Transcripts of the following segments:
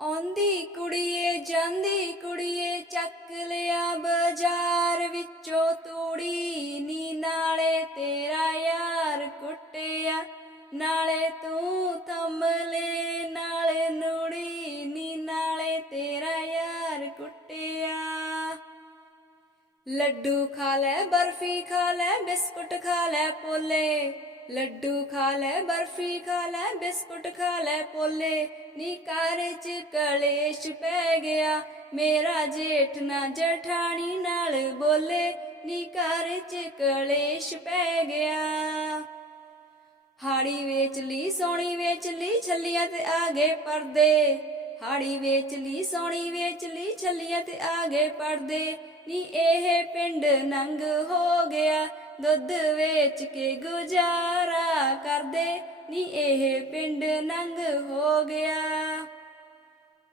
ਆਉਂਦੀ ਕੁੜੀਏ, ਜਾਂਦੀ ਕੁੜੀਏ, ਚੱਕ ਲਿਆ ਬਾਜ਼ਾਰ ਵਿੱਚੋਂ ਤੂੜੀ। ਨੀ ਨਾਲੇ ਤੇਰਾ ਯਾਰ ਕੁੱਟਿਆ, ਨਾਲੇ ਤੂੰ ਥੰਮ ਲੈ, ਨਾਲੇ ਨੂੜੀ। ਨੀ ਨਾਲੇ ਤੇਰਾ ਯਾਰ ਕੁੱਟਿਆ। ਲੱਡੂ ਖਾ ਲੈ, ਬਰਫੀ ਖਾ ਲੈ, ਬਿਸਕੁਟ ਖਾ ਲੈ ਪੋਲੇ। ਲੱਡੂ ਖਾ ਲੈ, ਬਰਫੀ ਖਾ ਲੈ, ਬਿਸਕੁਟ ਖਾ ਲੈ, ਪੋਲੇ ਨੀ ਘਰ ਚ ਕਲੇਸ਼ ਪੈ ਗਿਆ। ਮੇਰਾ ਜੇਠ ਨਾ ਜਠਾਣੀ ਨਾਲ ਬੋਲੇ, ਨੀ ਘਰ ਚ ਕਲੇਸ਼ ਪੈ ਗਿਆ। ਹਾੜੀ ਵੇਚ ਲਈ, ਸੋਹਣੀ ਵੇਚ ਲਈ, ਛੱਲੀਆਂ ਤੇ ਆ ਗਏ ਪਰਦੇ। ਹਾੜੀ ਵੇਚ ਲਈ, ਸੋਹਣੀ ਵੇਚ ਲਈ, ਛੱਲੀਆਂ ਤੇ ਆ ਗਏ ਪਰਦੇ। ਨੀ ਇਹ ਪਿੰਡ ਨੰਗ ਹੋ ਗਿਆ। ਦੁੱਧ ਵੇਚ ਕੇ ਗੁਜ਼ਾਰਾ ਕਰਦੇ ਨੀ ਇਹ ਪਿੰਡ ਨੰਗ ਹੋ ਗਿਆ।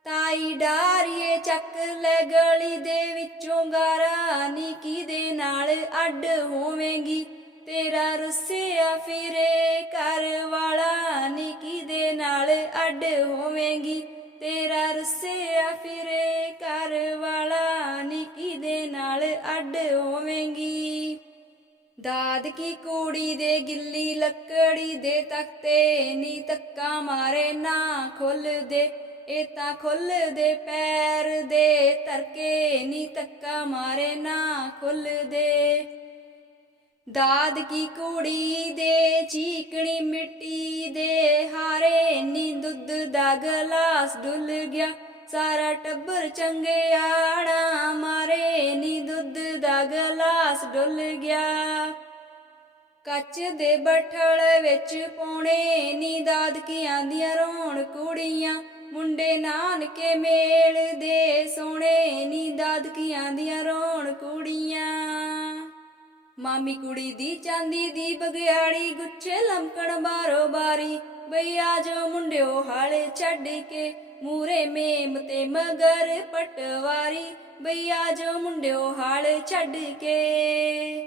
ਤਾਈ ਡਾਰੀਏ ਚੱਕ ਲੈ ਗਲੀ ਦੇ ਵਿੱਚੋਂ ਗਾਰਾ ਨੀ ਕਿਦੇ ਨਾਲ ਅੱਡ ਹੋਵੇਂਗੀ। ਤੇਰਾ ਰੁੱਸਿਆ ਫਿਰੇ ਘਰ ਵਾਲਾ ਨੀ ਕਿਦੇ ਨਾਲ ਅੱਡ ਹੋਵੇਂਗੀ। ਤੇਰਾ ਰੁੱਸਿਆ ਫਿਰੇ ਘਰ ਵਾਲਾ ਨੀ ਕਿਦੇ ਨਾਲ ਅੱਡ ਹੋਵੇਂਗੀ। ਦਾਦ ਕੀ ਕੁੜੀ ਦੇ ਗਿੱਲੀ ਲੱਕੜੀ ਦੇ ਤਖਤੇ, ਨੀ ਤੱਕਾ ਮਾਰੇ ਨਾ ਖੁੱਲ ਦੇ ਇਹ ਤਾਂ ਖੁੱਲ ਦੇ ਪੈਰ ਦੇ ਤਰਕੇ ਨੀ ਤੱਕਾ ਮਾਰੇ ਨਾ ਖੁੱਲ ਦੇ ਦਾਦ ਕੀ ਕੁੜੀ ਦੇ ਚੀਕਣੀ ਮਿੱਟੀ ਦੇ ਹਾਰੇ, ਨੀ ਦੁੱਧ ਦਾ ਗਲਾਸ ਡੁੱਲ ਗਿਆ, ਸਾਰਾ ਟੱਬਰ ਚੰਗੇ ਚੰਗਿਆੜਾ ਮਾਰੇ, ਨੀ ਦੁੱਧ ਦਾ ਗਲਾਸ ਡੁੱਲ ਗਿਆ। ਕੱਚ ਦੇ ਬਠਲ ਵਿੱਚ ਪੌਣੇ ਨੀ ਦਾਦਕੀਆਂ ਦੀਆਂ ਰੋਣ ਕੁੜੀਆਂ, ਮੁੰਡੇ ਨਾਨਕੇ ਮੇਲ ਦੇ ਸੋਹਣੇ ਨੀ ਦਾਦਕੀਆਂ ਦੀਆਂ ਰੋਣ ਕੁੜੀਆਂ। ਮਾਮੀ ਕੁੜੀ ਦੀ ਚਾਂਦੀ ਦੀ ਬਗਿਆੜੀ ਗੁੱਛੇ ਲਮਕਣ ਬਾਰੋ ਬਾਰੀ, ਬਈਆ ਜੋ ਮੁੰਡਿਓ ਹਾਲੇ ਛੱਡ ਕੇ ਮੂਰੇ ਮੇਮ ਤੇ ਮਗਰ ਪਟਵਾਰੀ ਬਈ ਜੋ ਮੁੰਡਿਓ ਹਾਲ ਛੱਡ ਕੇ।